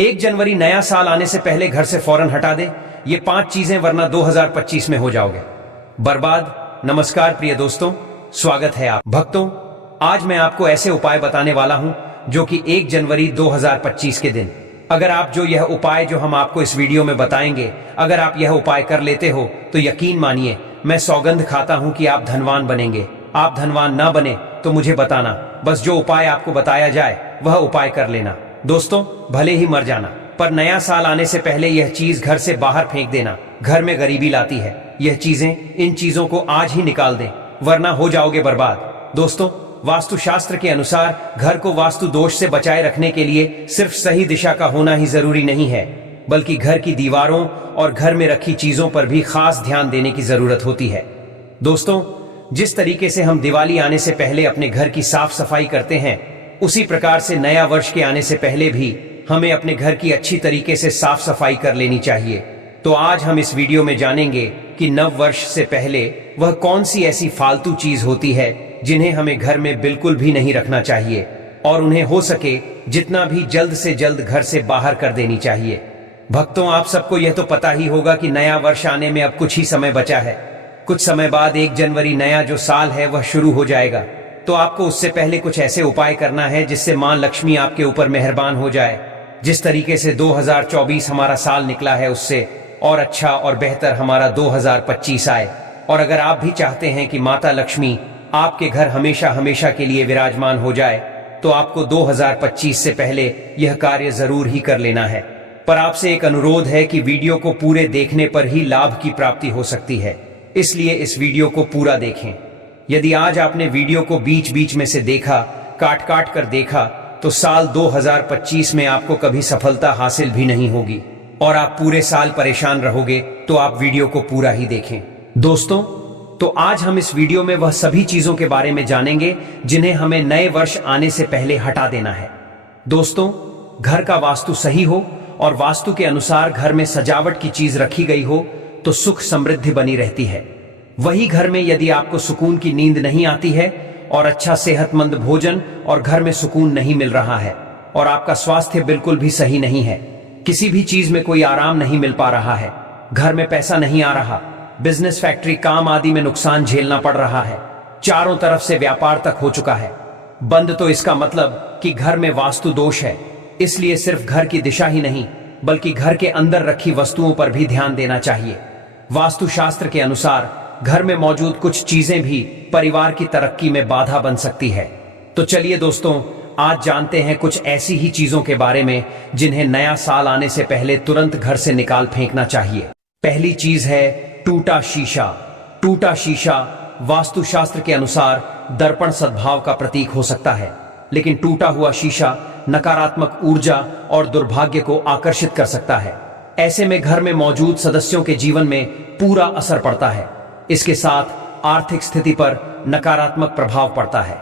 1 जनवरी नया साल आने से पहले घर से फौरन हटा दे ये 5 चीजें, वरना 2025 में हो जाओगे बर्बाद। नमस्कार प्रिय दोस्तों, स्वागत है आप भक्तों। आज मैं आपको ऐसे उपाय बताने वाला हूं जो कि 1 जनवरी 2025 के दिन, अगर आप यह उपाय जो हम आपको इस वीडियो में बताएंगे, अगर आप यह उपाय कर लेते हो तो यकीन मानिए, मैं सौगंध खाता हूं कि आप धनवान बनेंगे। आप धनवान ना बने तो मुझे बताना, बस जो उपाय आपको बताया जाए वह उपाय कर लेना। दोस्तों, भले ही मर जाना पर नया साल आने से पहले यह चीज घर से बाहर फेंक देना। घर में गरीबी लाती है यह चीजें, इन चीजों को आज ही निकाल दें वरना हो जाओगे बर्बाद। दोस्तों, वास्तुशास्त्र के अनुसार घर को वास्तु दोष से बचाए रखने के लिए सिर्फ सही दिशा का होना ही जरूरी नहीं है, बल्कि घर की दीवारों और घर में रखी चीजों पर भी खास ध्यान देने की जरूरत होती है। दोस्तों, जिस तरीके से हम दिवाली आने से पहले अपने घर की साफ सफाई करते हैं, उसी प्रकार से नया वर्ष के आने से पहले भी हमें अपने घर की अच्छी तरीके से साफ सफाई कर लेनी चाहिए। तो आज हम इस वीडियो में जानेंगे कि नव वर्ष से पहले वह कौन सी ऐसी फालतू चीज होती है जिन्हें हमें घर में बिल्कुल भी नहीं रखना चाहिए और उन्हें हो सके जितना भी जल्द से जल्द घर से बाहर कर देनी चाहिए। भक्तों, आप सबको यह तो पता ही होगा कि नया वर्ष आने में अब कुछ ही समय बचा है। कुछ समय बाद 1 जनवरी नया जो साल है वह शुरू हो जाएगा। तो आपको उससे पहले कुछ ऐसे उपाय करना है जिससे मां लक्ष्मी आपके ऊपर मेहरबान हो जाए। जिस तरीके से 2024 हमारा साल निकला है, उससे और अच्छा और बेहतर हमारा 2025 आए। और अगर आप भी चाहते हैं कि माता लक्ष्मी आपके घर हमेशा हमेशा के लिए विराजमान हो जाए, तो आपको 2025 से पहले यह कार्य जरूर ही कर लेना है। पर आपसे एक अनुरोध है कि वीडियो को पूरे देखने पर ही लाभ की प्राप्ति हो सकती है, इसलिए इस वीडियो को पूरा देखें। यदि आज आपने वीडियो को बीच बीच में से देखा, काट काट कर देखा, तो साल 2025 में आपको कभी सफलता हासिल भी नहीं होगी और आप पूरे साल परेशान रहोगे। तो आप वीडियो को पूरा ही देखें। दोस्तों, तो आज हम इस वीडियो में वह सभी चीजों के बारे में जानेंगे जिन्हें हमें नए वर्ष आने से पहले हटा देना है। दोस्तों, घर का वास्तु सही हो और वास्तु के अनुसार घर में सजावट की चीज रखी गई हो तो सुख समृद्धि बनी रहती है। वही घर में यदि आपको सुकून की नींद नहीं आती है और अच्छा सेहतमंद भोजन और घर में सुकून नहीं मिल रहा है और आपका स्वास्थ्य बिल्कुल भी सही नहीं है, किसी भी चीज में कोई आराम नहीं मिल पा रहा है, घर में पैसा नहीं आ रहा, बिजनेस फैक्ट्री काम आदि में नुकसान झेलना पड़ रहा है, चारों तरफ से व्यापार तक हो चुका है बंद, तो इसका मतलब कि घर में वास्तु दोष है। इसलिए सिर्फ घर की दिशा ही नहीं बल्कि घर के अंदर रखी वस्तुओं पर भी ध्यान देना चाहिए। वास्तुशास्त्र के अनुसार घर में मौजूद कुछ चीजें भी परिवार की तरक्की में बाधा बन सकती है। तो चलिए दोस्तों, आज जानते हैं कुछ ऐसी ही चीजों के बारे में जिन्हें नया साल आने से पहले तुरंत घर से निकाल फेंकना चाहिए। पहली चीज है टूटा शीशा। टूटा शीशा वास्तुशास्त्र के अनुसार दर्पण सद्भाव का प्रतीक हो सकता है, लेकिन टूटा हुआ शीशा नकारात्मक ऊर्जा और दुर्भाग्य को आकर्षित कर सकता है। ऐसे में घर में मौजूद सदस्यों के जीवन में पूरा असर पड़ता है। इसके साथ आर्थिक स्थिति पर नकारात्मक प्रभाव पड़ता है।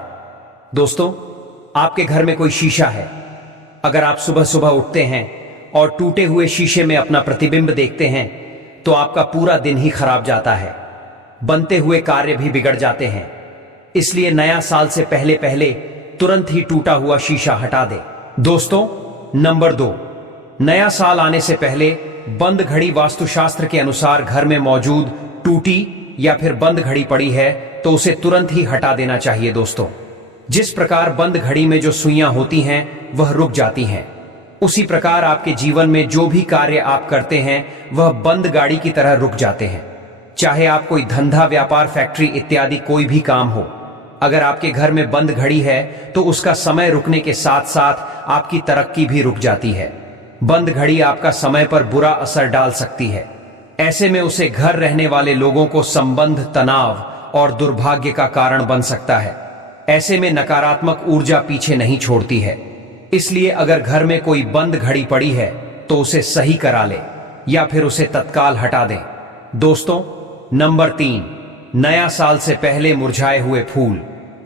दोस्तों, आपके घर में कोई शीशा है, अगर आप सुबह सुबह उठते हैं और टूटे हुए शीशे में अपना प्रतिबिंब देखते हैं तो आपका पूरा दिन ही खराब जाता है, बनते हुए कार्य भी बिगड़ जाते हैं। इसलिए नया साल से पहले पहले तुरंत ही टूटा हुआ शीशा हटा दें। दोस्तों, नंबर 2, नया साल आने से पहले बंद घड़ी वास्तुशास्त्र के अनुसार घर में मौजूद टूटी या फिर बंद घड़ी पड़ी है तो उसे तुरंत ही हटा देना चाहिए। दोस्तों, जिस प्रकार बंद घड़ी में जो सुइयां होती हैं वह रुक जाती हैं, उसी प्रकार आपके जीवन में जो भी कार्य आप करते हैं वह बंद गाड़ी की तरह रुक जाते हैं। चाहे आप कोई धंधा, व्यापार, फैक्ट्री इत्यादि कोई भी काम हो, अगर आपके घर में बंद घड़ी है तो उसका समय रुकने के साथ साथ आपकी तरक्की भी रुक जाती है। बंद घड़ी आपका समय पर बुरा असर डाल सकती है। ऐसे में उसे घर रहने वाले लोगों को संबंध, तनाव और दुर्भाग्य का कारण बन सकता है। ऐसे में नकारात्मक ऊर्जा पीछे नहीं छोड़ती है। इसलिए अगर घर में कोई बंद घड़ी पड़ी है तो उसे सही करा ले या फिर उसे तत्काल हटा दें। दोस्तों, नंबर 3, नया साल से पहले मुरझाए हुए फूल।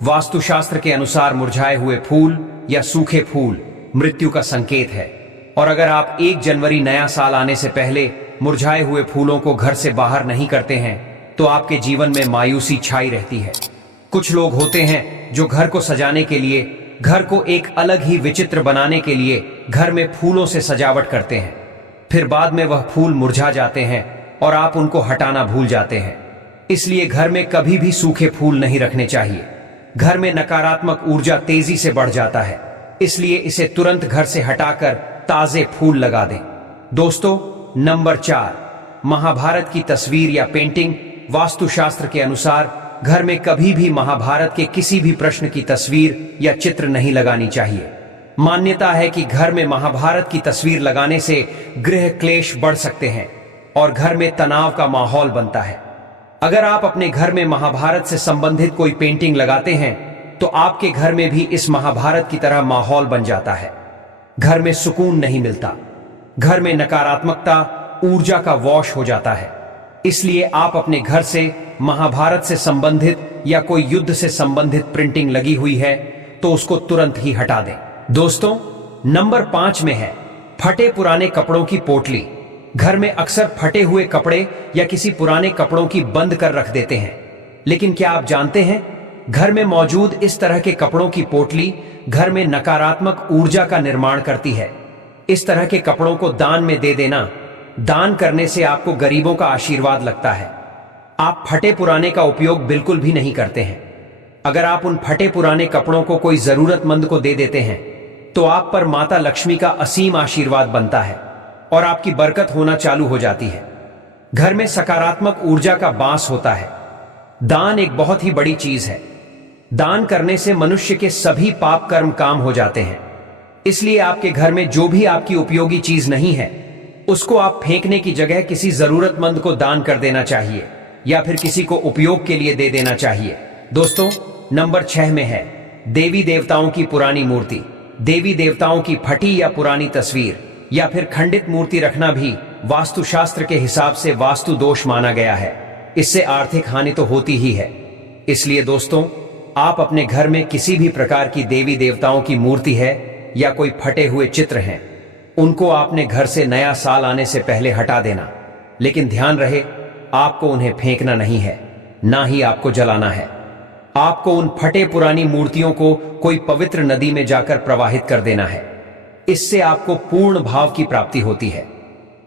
वास्तुशास्त्र के अनुसार मुरझाए हुए फूल या सूखे फूल मृत्यु का संकेत है और अगर आप 1 जनवरी नया साल आने से पहले मुरझाए हुए फूलों को घर से बाहर नहीं करते हैं तो आपके जीवन में मायूसी छाई रहती है। कुछ लोग होते हैं जो घर को सजाने के लिए घर को एक अलग ही विचित्र बनाने के लिए घर में फूलों से सजावट करते हैं। फिर बाद में वह फूल मुरझा जाते हैं और आप उनको हटाना भूल जाते हैं। इसलिए घर में कभी भी सूखे फूल नहीं रखने चाहिए। घर में नकारात्मक ऊर्जा तेजी से बढ़ जाता है, इसलिए इसे तुरंत घर से हटाकर ताजे फूल लगा दें। दोस्तों, नंबर 4, महाभारत की तस्वीर या पेंटिंग। वास्तुशास्त्र के अनुसार घर में कभी भी महाभारत के किसी भी प्रश्न की तस्वीर या चित्र नहीं लगानी चाहिए। मान्यता है कि घर में महाभारत की तस्वीर लगाने से गृह क्लेश बढ़ सकते हैं और घर में तनाव का माहौल बनता है। अगर आप अपने घर में महाभारत से संबंधित कोई पेंटिंग लगाते हैं तो आपके घर में भी इस महाभारत की तरह माहौल बन जाता है। घर में सुकून नहीं मिलता, घर में नकारात्मकता ऊर्जा का वॉश हो जाता है। इसलिए आप अपने घर से महाभारत से संबंधित या कोई युद्ध से संबंधित प्रिंटिंग लगी हुई है तो उसको तुरंत ही हटा दें। दोस्तों, नंबर 5 में है फटे पुराने कपड़ों की पोटली। घर में अक्सर फटे हुए कपड़े या किसी पुराने कपड़ों की बंद कर रख देते हैं, लेकिन क्या आप जानते हैं, घर में मौजूद इस तरह के कपड़ों की पोटली घर में नकारात्मक ऊर्जा का निर्माण करती है। इस तरह के कपड़ों को दान में दे देना, दान करने से आपको गरीबों का आशीर्वाद लगता है। आप फटे पुराने का उपयोग बिल्कुल भी नहीं करते हैं। अगर आप उन फटे पुराने कपड़ों को कोई जरूरतमंद को दे देते हैं तो आप पर माता लक्ष्मी का असीम आशीर्वाद बनता है और आपकी बरकत होना चालू हो जाती है। घर में सकारात्मक ऊर्जा का बास होता है। दान एक बहुत ही बड़ी चीज है। दान करने से मनुष्य के सभी पाप कर्म काम हो जाते हैं। इसलिए आपके घर में जो भी आपकी उपयोगी चीज नहीं है उसको आप फेंकने की जगह किसी जरूरतमंद को दान कर देना चाहिए या फिर किसी को उपयोग के लिए दे देना चाहिए। दोस्तों, नंबर 6 में है देवी देवताओं की पुरानी मूर्ति। देवी देवताओं की फटी या पुरानी तस्वीर या फिर खंडित मूर्ति रखना भी वास्तुशास्त्र के हिसाब से वास्तु दोष माना गया है। इससे आर्थिक हानि तो होती ही है। इसलिए दोस्तों, आप अपने घर में किसी भी प्रकार की देवी देवताओं की मूर्ति है या कोई फटे हुए चित्र हैं, उनको आपने घर से नया साल आने से पहले हटा देना। लेकिन ध्यान रहे, आपको उन्हें फेंकना नहीं है, ना ही आपको जलाना है। आपको उन फटे पुरानी मूर्तियों को कोई पवित्र नदी में जाकर प्रवाहित कर देना है। इससे आपको पूर्ण भाव की प्राप्ति होती है।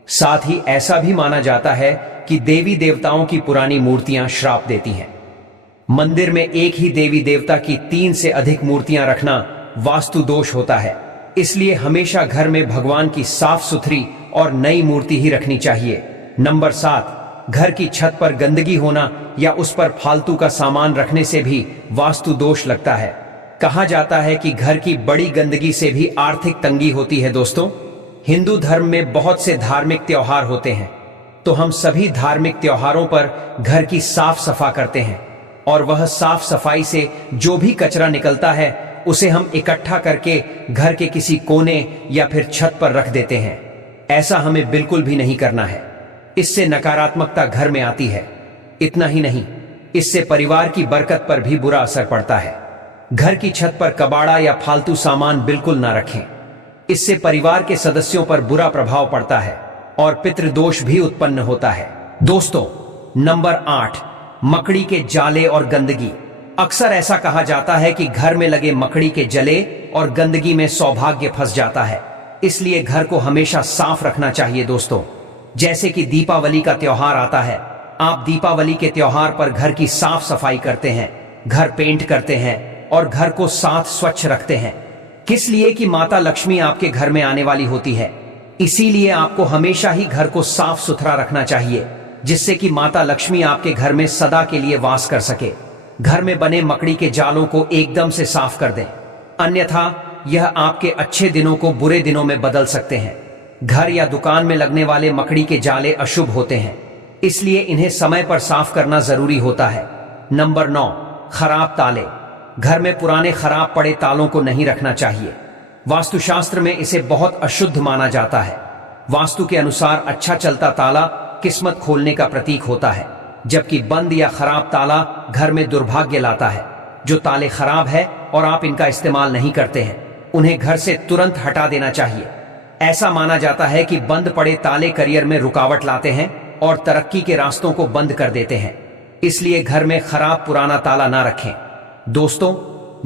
साथ ही ऐसा भी माना जाता है कि देवी देवताओं की पुरानी मूर्तियां श्राप देती हैं। मंदिर में एक ही देवी देवता की 3 से अधिक मूर्तियां रखना वास्तु दोष होता है। इसलिए हमेशा घर में भगवान की साफ सुथरी और नई मूर्ति ही रखनी चाहिए। नंबर 7, घर की छत पर गंदगी होना या उस पर फालतू का सामान रखने से भी वास्तु दोष लगता है। कहा जाता है कि घर की बड़ी गंदगी से भी आर्थिक तंगी होती है। दोस्तों, हिंदू धर्म में बहुत से धार्मिक त्योहार होते हैं, तो हम सभी धार्मिक त्योहारों पर घर की साफ सफा करते हैं और वह साफ सफाई से जो भी कचरा निकलता है उसे हम इकट्ठा करके घर के किसी कोने या फिर छत पर रख देते हैं। ऐसा हमें बिल्कुल भी नहीं करना है। इससे नकारात्मकता घर में आती है। इतना ही नहीं, इससे परिवार की बरकत पर भी बुरा असर पड़ता है। घर की छत पर कबाड़ा या फालतू सामान बिल्कुल ना रखें। इससे परिवार के सदस्यों पर बुरा प्रभाव पड़ता है और पितृदोष भी उत्पन्न होता है। दोस्तों, नंबर 8, मकड़ी के जाले और गंदगी। अक्सर ऐसा कहा जाता है कि घर में लगे मकड़ी के जले और गंदगी में सौभाग्य फंस जाता है। इसलिए घर को हमेशा साफ रखना चाहिए। दोस्तों, जैसे कि दीपावली का त्योहार आता है, आप दीपावली के त्योहार पर घर की साफ सफाई करते हैं, घर पेंट करते हैं और घर को साफ स्वच्छ रखते हैं। किस लिए? कि माता लक्ष्मी आपके घर में आने वाली होती है। इसीलिए आपको हमेशा ही घर को साफ सुथरा रखना चाहिए, जिससे कि माता लक्ष्मी आपके घर में सदा के लिए वास कर सके। घर में बने मकड़ी के जालों को एकदम से साफ कर दें, अन्यथा यह आपके अच्छे दिनों को बुरे दिनों में बदल सकते हैं। घर या दुकान में लगने वाले मकड़ी के जाले अशुभ होते हैं, इसलिए इन्हें समय पर साफ करना जरूरी होता है। नंबर 9, खराब ताले। घर में पुराने खराब पड़े तालों को नहीं रखना चाहिए। वास्तुशास्त्र में इसे बहुत अशुद्ध माना जाता है। वास्तु के अनुसार अच्छा चलता ताला किस्मत खोलने का प्रतीक होता है, जबकि बंद या खराब ताला घर में दुर्भाग्य लाता है। जो ताले खराब है और आप इनका इस्तेमाल नहीं करते हैं, उन्हें घर से तुरंत हटा देना चाहिए। ऐसा माना जाता है कि बंद पड़े ताले करियर में रुकावट लाते हैं और तरक्की के रास्तों को बंद कर देते हैं। इसलिए घर में खराब पुराना ताला ना रखें। दोस्तों,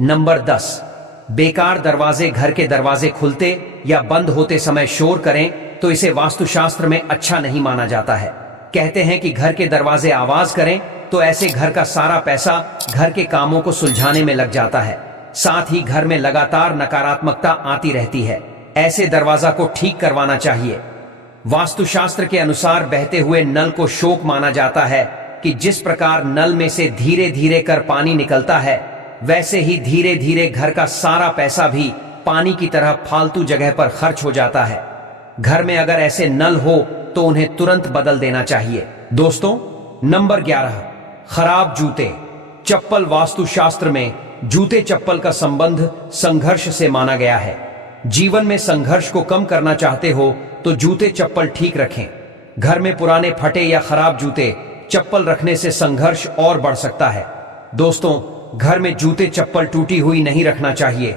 नंबर 10, बेकार दरवाजे घर के दरवाजे खुलते या बंद होते समय शोर करें तो इसे वास्तुशास्त्र में अच्छा नहीं माना जाता है। कहते हैं कि घर के दरवाजे आवाज करें तो ऐसे घर का सारा पैसा घर के कामों को सुलझाने में लग जाता है, साथ ही घर में लगातार नकारात्मकता आती रहती है। ऐसे दरवाजा को ठीक करवाना चाहिए। वास्तुशास्त्र के अनुसार बहते हुए नल को शोक माना जाता है कि जिस प्रकार नल में से धीरे धीरे कर पानी निकलता है, वैसे ही धीरे धीरे घर का सारा पैसा भी पानी की तरह फालतू जगह पर खर्च हो जाता है। घर में अगर ऐसे नल हो तो उन्हें तुरंत बदल देना चाहिए। दोस्तों, नंबर 11, खराब जूते चप्पल। वास्तुशास्त्र में जूते चप्पल का संबंध संघर्ष से माना गया है। जीवन में संघर्ष को कम करना चाहते हो तो जूते चप्पल ठीक रखें। घर में पुराने फटे या खराब जूते चप्पल रखने से संघर्ष और बढ़ सकता है। दोस्तों, घर में जूते चप्पल टूटी हुई नहीं रखना चाहिए।